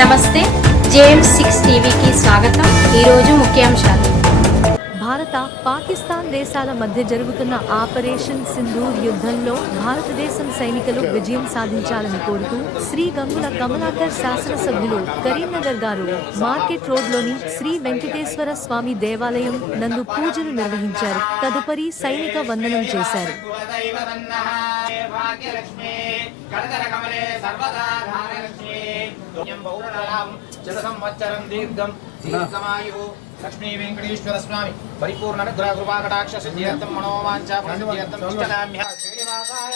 నమస్తే JM six టీవీకి స్వాగతం. ఈరోజు ముఖ్యాంశాలు. భారత పాకిస్తాన్ దేశాల మధ్య జరుగుతున్న ఆపరేషన్ సింధూర్ యుద్ధంలో భారతదేశం సైనికులు విజయం సాధించాలని కోరుతూ శ్రీ గంగుల కమలాకర్ శాసనసభ్యులు కరీంనగర్ గారు మార్కెట్ రోడ్లోని శ్రీ వెంకటేశ్వర స్వామి దేవాలయం నందు పూజలు నిర్వహించారు. తదుపరి సైనిక వందనం చేశారు. భాగ్యలక్ష్మి కడదరకమలే కమలే ధారలక్ష్మి బహుళలాభం శత సంవత్సరం దీర్ఘం దీర్ఘమాయు లక్ష్మీ వెంకటేశ్వర స్వామి పరిపూర్ణ అనుగ్రహ కృపాకటాక్ష సిద్ధ్యర్థం మనోవాంఛ సిద్ధ్యర్థం ఇష్టదామ్య శ్రీనివాసాయ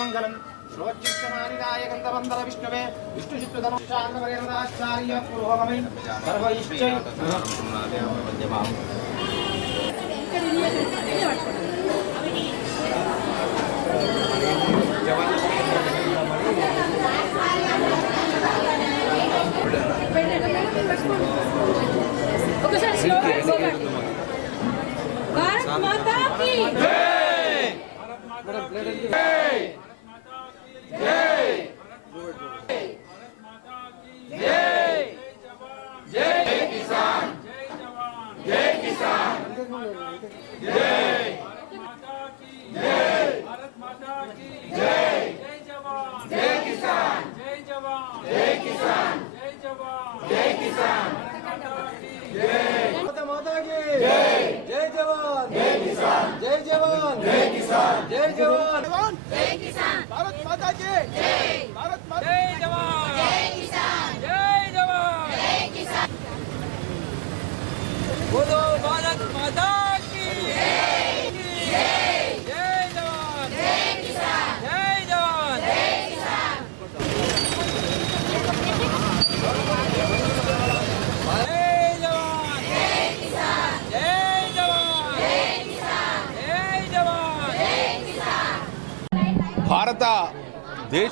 మంగళం ఆయ మంగళం శ్రోత్యుష్టమానిదాయ గంధవందర విష్ణువే విష్ణు చిత్తు ధనుషాంగమరేణాచార్య పురోగమై సర్వైశ్చై भारत माता की माता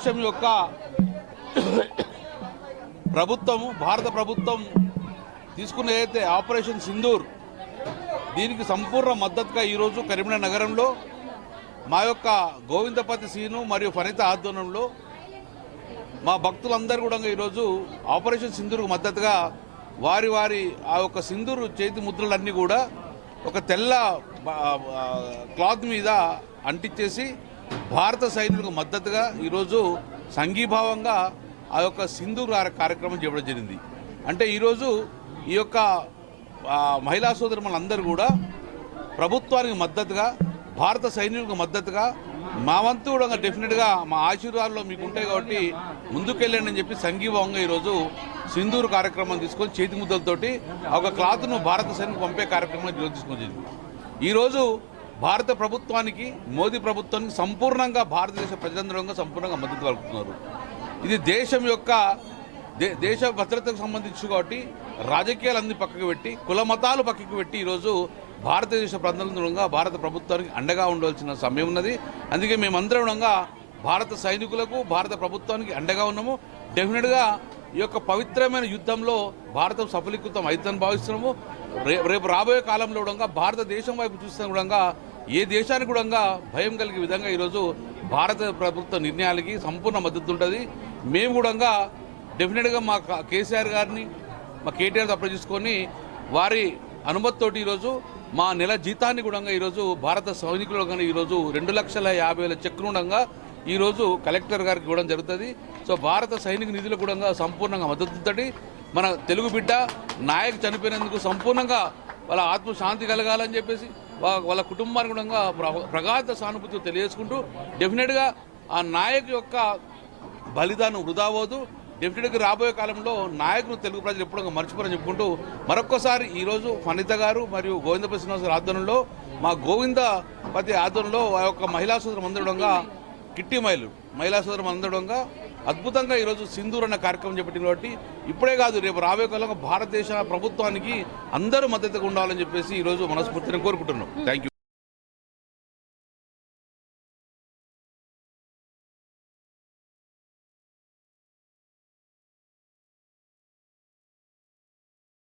దేశం యొక్క ప్రభుత్వము భారత ప్రభుత్వం తీసుకున్న ఏదైతే ఆపరేషన్ సింధూర్ దీనికి సంపూర్ణ మద్దతుగా ఈరోజు కరీంనగర్ నగరంలో మా యొక్క గోవిందపతి సీను మరియు ఫనిత ఆధ్వర్యంలో మా భక్తులందరూ కూడా ఈరోజు ఆపరేషన్ సింధూర్కు మద్దతుగా వారి వారి ఆ యొక్క సింధూరు చేతి ముద్రలన్నీ కూడా ఒక తెల్ల క్లాత్ మీద అంటించేసి భారత సైనికులకు మద్దతుగా ఈరోజు సంఘీభావంగా ఆ యొక్క సింధూర్ కార్యక్రమం చేయడం జరిగింది. అంటే ఈరోజు ఈ యొక్క మహిళా సోదరులందరూ కూడా ప్రభుత్వానికి మద్దతుగా భారత సైనికులకు మద్దతుగా మా వంతు కూడా డెఫినెట్గా మా ఆశీర్వాదాలు మీకు ఉంటాయి కాబట్టి ముందుకెళ్ళండి అని చెప్పి సంఘీభావంగా ఈరోజు సింధూరు కార్యక్రమం తీసుకొని చేతి ముద్దలతోటి ఒక క్లాత్ను భారత సైనికు పంపే కార్యక్రమం ఈరోజు తీసుకొచ్చింది ఈరోజు భారత ప్రభుత్వానికి మోదీ ప్రభుత్వానికి సంపూర్ణంగా భారతదేశ ప్రజలందరూ సంపూర్ణంగా మద్దతు కలుపుతున్నారు ఇది దేశం యొక్క దే దేశ భద్రతకు సంబంధించి కాబట్టి రాజకీయాలన్నీ పక్కకు పెట్టి కుల మతాలు పక్కకు పెట్టి ఈరోజు భారతదేశ ప్రజలందరంగా భారత ప్రభుత్వానికి అండగా ఉండవలసిన సమయం ఉన్నది. అందుకే మేమందరం భారత సైనికులకు భారత ప్రభుత్వానికి అండగా ఉన్నాము. డెఫినెట్గా ఈ యొక్క పవిత్రమైన యుద్ధంలో భారతం సఫలీకృతం అవుతుందని భావిస్తున్నాము. రేపు రాబోయే కాలంలో కూడా భారతదేశం వైపు చూస్తున్న కూడా ఏ దేశానికి కూడా భయం కలిగే విధంగా ఈరోజు భారత ప్రభుత్వ నిర్ణయాలకి సంపూర్ణ మద్దతు ఉంటుంది. మేము కూడా డెఫినెట్గా మా కేసీఆర్ గారిని మా కేటీఆర్ అప్లై చేసుకొని వారి అనుమతితోటి ఈరోజు మా నెల జీతాన్ని కూడా ఈరోజు భారత సైనికులు కానీ ఈరోజు రెండు లక్షల యాభై వేల చెక్కును కూడా ఈరోజు కలెక్టర్ గారికి ఇవ్వడం జరుగుతుంది. సో భారత సైనిక నిధులు కూడా సంపూర్ణంగా మద్దతుతోటి మన తెలుగు బిడ్డ నాయక్ చనిపోయినందుకు సంపూర్ణంగా వాళ్ళ ఆత్మ శాంతి కలగాలని చెప్పేసి వాళ్ళ కుటుంబానికి కూడా ప్ర- ప్రగాఢ సానుభూతి తెలియజేసుకుంటూ డెఫినెట్గా ఆ నాయక్ యొక్క బలిదానం వృధా అవ్వదు. డెఫినెట్గా రాబోయే కాలంలో నాయకులు తెలుగు ప్రజలు ఎప్పుడు మర్చిపోరని చెప్పుకుంటూ మరొక్కసారి ఈరోజు ఫణిత గారు మరియు గోవింద శ్రీనివాస ఆధ్వర్యంలో మా గోవిందపతి ఆధ్వర్యంలో ఆ యొక్క మహిళా సూత్రం అందడంగా కిట్టి మైలు. మహిళా సోదరం అందడంగా అద్భుతంగా ఈరోజు సింధూర్ అన్న కార్యక్రమం చేపట్టింది కాబట్టి ఇప్పుడే కాదు రేపు రాబోయే కాలంలో భారతదేశ ప్రభుత్వానికి అందరూ మద్దతుగా ఉండాలని చెప్పేసి ఈరోజు మనస్ఫూర్తిని కోరుకుంటున్నాం. Thank you